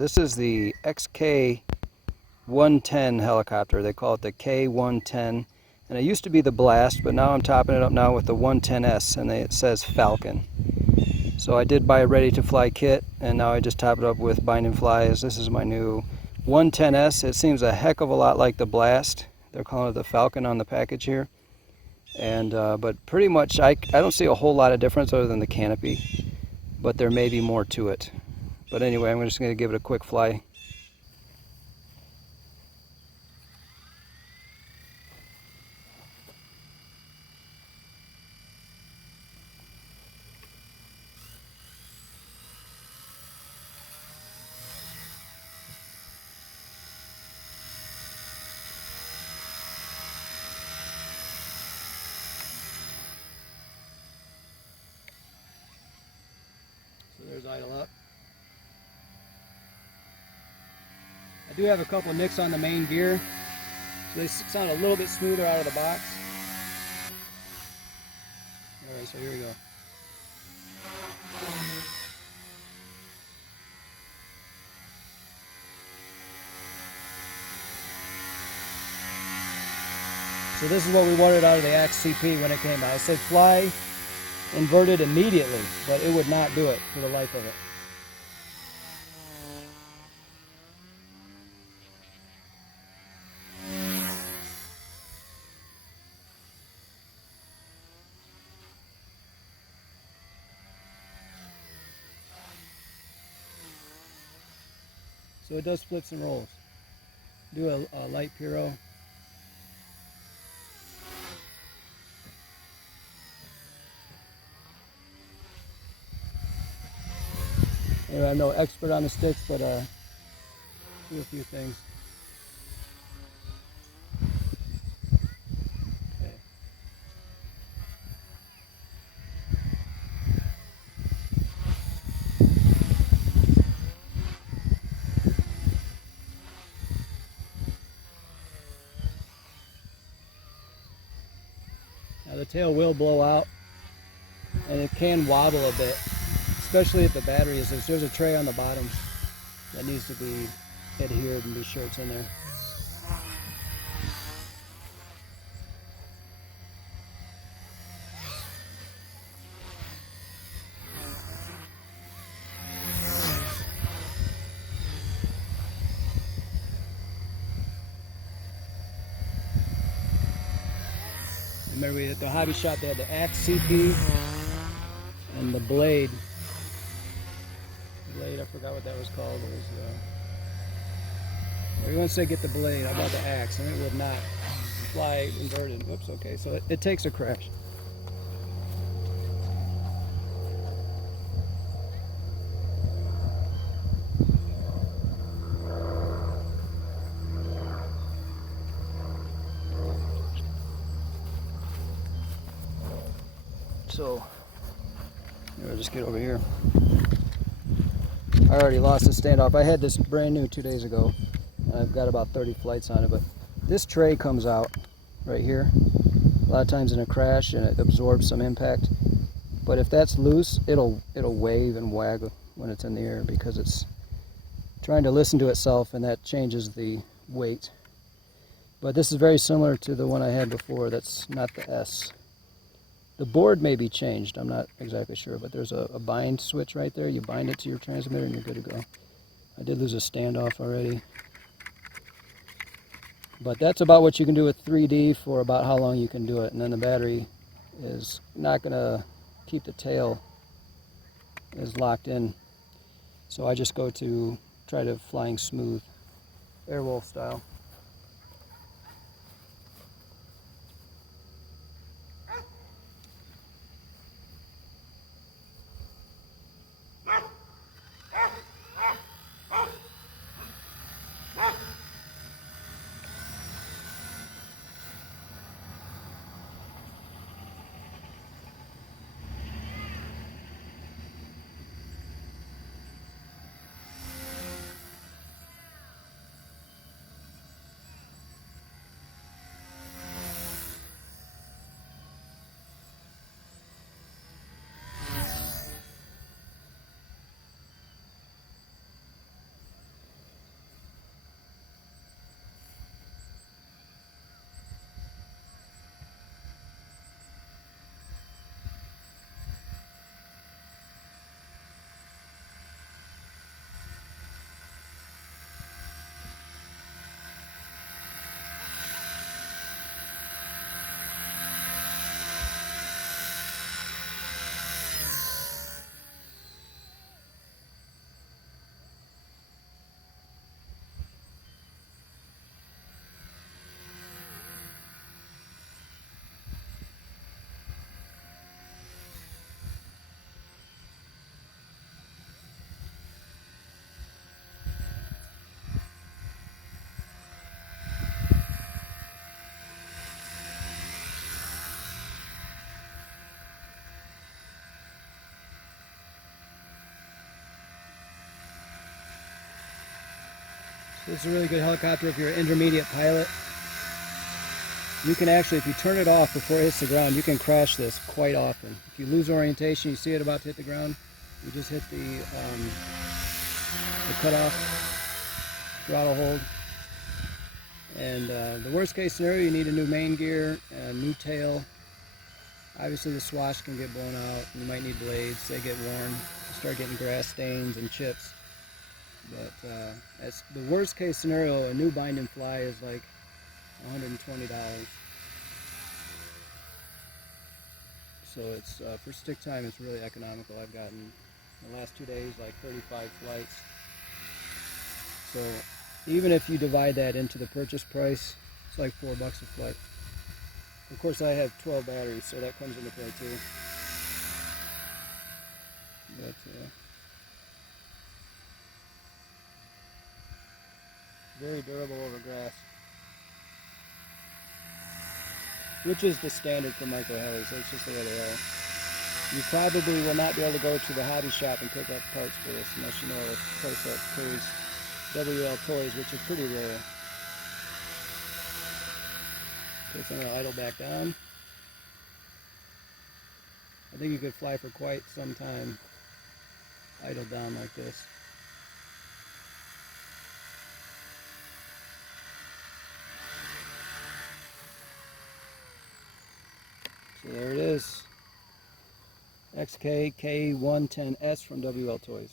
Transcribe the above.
This is the K110 helicopter. They call it the K110. And it used to be the Blast, but now I'm topping it up now with the 110S, and it says Falcon. So I did buy a ready-to-fly kit, and now I just top it up with binding flies. This is my new 110S. It seems a heck of a lot like the Blast. They're calling it the Falcon on the package here. And but pretty much I don't see a whole lot of difference other than the canopy, but there may be more to it. But anyway, I'm just going to give it a quick fly. So there's idle up. I do have a couple nicks on the main gear, so they sound a little bit smoother out of the box. Alright, so here we go. So this is what we wanted out of the Axe CP when it came out. I said fly inverted immediately, but it would not do it for the life of it. So it does flips and rolls. Do a light Puro. I'm no expert on the sticks, but do a few things. Okay. Now the tail will blow out, and it can wobble a bit, especially if the battery is loose. There's a tray on the bottom that needs to be adhered and be sure it's in there. Remember, at the hobby shop they had the Axe CP and the Blade. I forgot what that was called. It was, everyone said get the Blade. I bought the Axe, and it would not fly inverted. Whoops, okay, so it takes a crash. So, I'll just get over here. I already lost the standoff. I had this brand new 2 days ago. I've got about 30 flights on it, but this tray comes out right here a lot of times in a crash, and it absorbs some impact. But if that's loose, it'll wave and wag when it's in the air because it's trying to listen to itself, and that changes the weight. But this is very similar to the one I had before. That's not the S. The board may be changed, I'm not exactly sure, but there's a bind switch right there. You bind it to your transmitter and you're good to go. I did lose a standoff already. But that's about what you can do with 3D for about how long you can do it. And then the battery is not going to keep the tail as locked in. So I just go to try to flying smooth, Airwolf style. So it's a really good helicopter if you're an intermediate pilot. You can actually, if you turn it off before it hits the ground, you can crash this quite often. If you lose orientation, you see it about to hit the ground, you just hit the cutoff throttle hold. And the worst case scenario, you need a new main gear, a new tail. Obviously the swash can get blown out. You might need blades, they get worn. You start getting grass stains and chips. But as the worst case scenario, a new bind and fly is like $120. So it's for stick time, it's really economical. I've gotten in the last 2 days like 35 flights. So even if you divide that into the purchase price, it's like $4 a flight. Of course, I have 12 batteries, so that comes into play too. But very durable over grass, which is the standard for micro helis. That's just the way they are. You probably will not be able to go to the hobby shop and pick up parts for this unless you know a place that carries WL toys, which is pretty rare. Okay, so I'm going to idle back down. I think you could fly for quite some time idle down like this. So there it is. XK K110S from WL Toys.